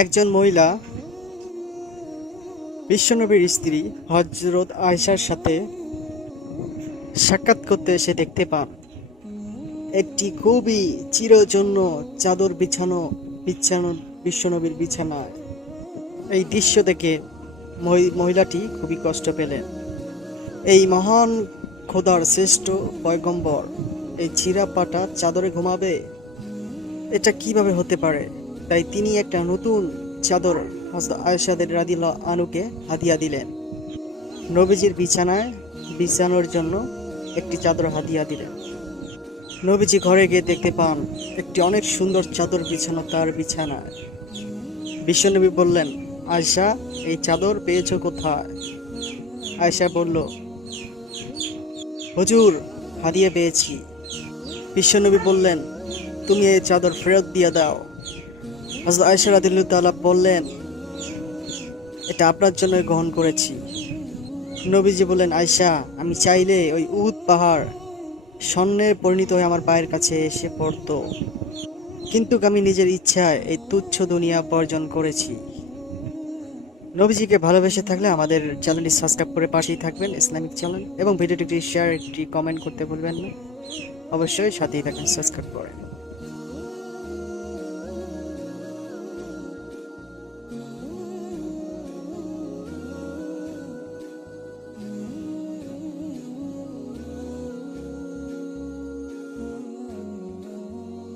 একজন মহিলা বিশ্বনবীর স্ত্রী হজরত আয়সার সাথে সাক্ষাৎ করতে এসে দেখতে পান। একটি খুবই চিরজন্য চাদর বিছানো বিছানো বিশ্বনবীর বিছানায়। এই দৃশ্য দেখে মহি- মহিলাটি খুবই কষ্ট পেলেন। এই মহান খোদার শ্রেষ্ঠ পয়গম্বর এই চিরা পাটা চাদরে ঘুমাবে? এটা কীভাবে হতে পারে? তাই তিনি একটা নতুন চাদর হজরত আয়েশাদের রাদিল্লাহ আনুকে হাদিয়া দিলেন। নবীজির বিছানায় বিছানোর জন্য একটি চাদর হাদিয়া দিলেন। নবীজি ঘরে গিয়ে দেখতে পান, একটি অনেক সুন্দর চাদর বিছানো তার বিছানায়। বিশ্বনবী বললেন, আয়শা, এই চাদর পেয়েছ কোথায়? আয়শা বলল, হজুর, হাদিয়া পেয়েছি। বিশ্বনবী বললেন, তুমি এই চাদর ফেরত দিয়ে দাও। হজরত আয়সা রাদিল্লু তাআলা বললেন, এটা আপনার জন্য গ্রহণ করেছি। নবীজি বললেন আয়সা আমি চাইলে ওই উদ পাহাড় স্বর্ণে পরিণত হয়ে আমার পায়ের কাছে এসে পড়তো। কিন্তু আমি নিজের ইচ্ছায় এই তুচ্ছ দুনিয়া বর্জন করেছি। নবীজিকে ভালোবেসে থাকলে আমাদের চ্যানেলটি সাবস্ক্রাইব করে পাশেই থাকবেন, ইসলামিক চ্যানেল। এবং ভিডিওটি শেয়ার, একটি কমেন্ট করতে ভুলবেন না। অবশ্যই সাথেই থাকেন সাবস্ক্রাইব করেন।